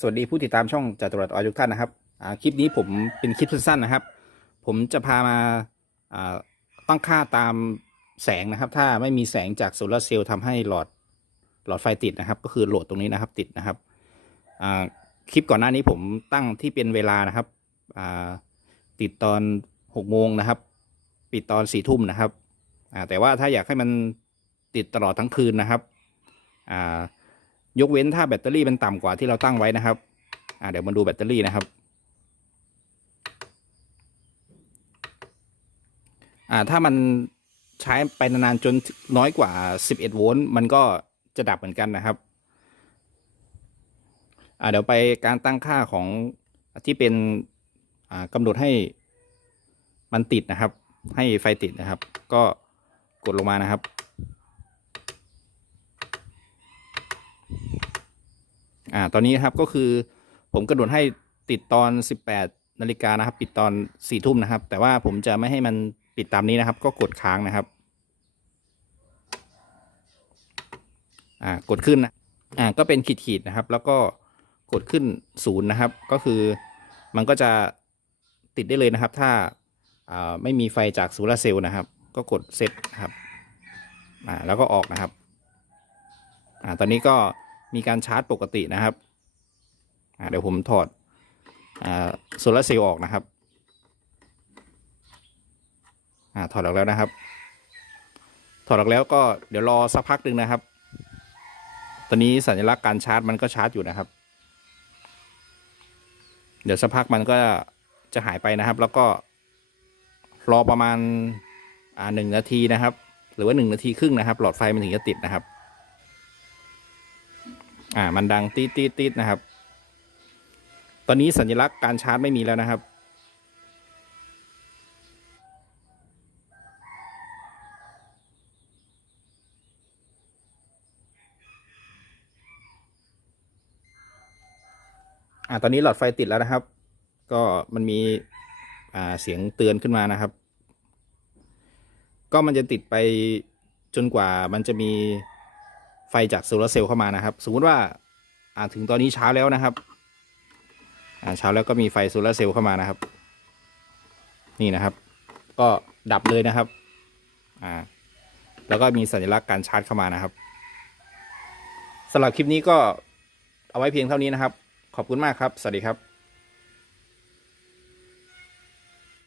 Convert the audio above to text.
สวัสดีผู้ติดตามช่องจตุรัสออยทุกท่านนะครับคลิปนี้ผมเป็นคลิปสั้นๆนะครับ ผมจะพามาตั้งค่าตามแสงนะครับ ถ้าไม่มีแสงจากโซลาร์เซลล์ทำให้หลอดหลอดไฟติดนะครับ ก็คือโหลดตรงนี้นะครับติดนะครับคลิปก่อนหน้านี้ผมตั้งที่เป็นเวลานะครับติดตอนหกโมงนะครับ ปิดตอนสี่ทุ่มนะครับแต่ว่าถ้าอยากให้มันติดตลอดทั้งคืนนะครับอ่า ยกเว้นถ้าแบตเตอรี่มันต่ำกว่าที่เราตั้งไว้นะครับ อ่าเดี๋ยวมาดูแบตเตอรี่นะครับ อ่าถ้ามันใช้ไปนานๆจนน้อยกว่า 11 โวลต์มันก็จะดับเหมือนกันนะครับ อ่าเดี๋ยวไปการตั้งค่าของที่เป็นอ่ากำหนดให้มันติดนะครับ ให้ไฟติดนะครับ ก็กดลงมานะครับ อ่าตอนนี้ครับก็คือผมกำหนดดให้ติดตอน 18นาฬิกานะครับ ปิดตอน4ทุ่มนะครับ แต่ว่าผมจะไม่ให้มันปิดตามนี้นะครับ ก็กดค้างนะครับอ่ากดขึ้นนะอ่าก็เป็นขีดๆนะครับ แล้วก็กดขึ้นศูนย์นะครับ ก็คือมันก็จะติดได้เลยนะครับ ถ้าอ่าไม่มีไฟจากโซลาร์เซลล์นะครับ ก็กดเซตนะครับอ่าแล้วก็ออกนะครับอ่าตอนนี้ก็ มีการชาร์จปกตินะครับเดี๋ยวผมถอดอโซลาเซลล์ออกนะครับอถอดออกแล้วนะครับ ถอดออกแล้วก็เดี๋ยวรอสักพักหนึ่งนะครับ ตอนนี้สัญลักษณ์การชาร์จมันก็ชาร์จอยู่นะครับ เดี๋ยวสักพักมันก็จะหายไปนะครับ แล้วก็รอประมาณหนึ่งนาทีนะครับ หรือว่าหนึ่งนาทีครึ่งนะครับ หลอดไฟมันถึงจะติดนะครับ อ่า มันดังตีดตีดตีดนะครับ ตอนนี้สัญลักษณ์การชาร์จไม่มีแล้วนะครับ อ่า ตอนนี้หลอดไฟติดแล้วนะครับ ก็มันมี อ่า เสียงเตือนขึ้นมานะครับ ก็มันจะติดไปจนกว่ามันจะมี ไฟจากโซลาร์เซลล์เข้ามานะครับ สมมติว่าอ่าถึงตอนนี้เช้าแล้วนะครับ อ่าเช้าแล้วก็มีไฟโซลาร์เซลล์เข้ามานะครับ นี่นะครับ ก็ดับเลยนะครับ อ่า แล้วก็มีสัญลักษณ์การชาร์จเข้ามานะครับสำหรับคลิปนี้ก็เอาไว้เพียงเท่านี้นะครับ ขอบคุณมากครับ สวัสดีครับ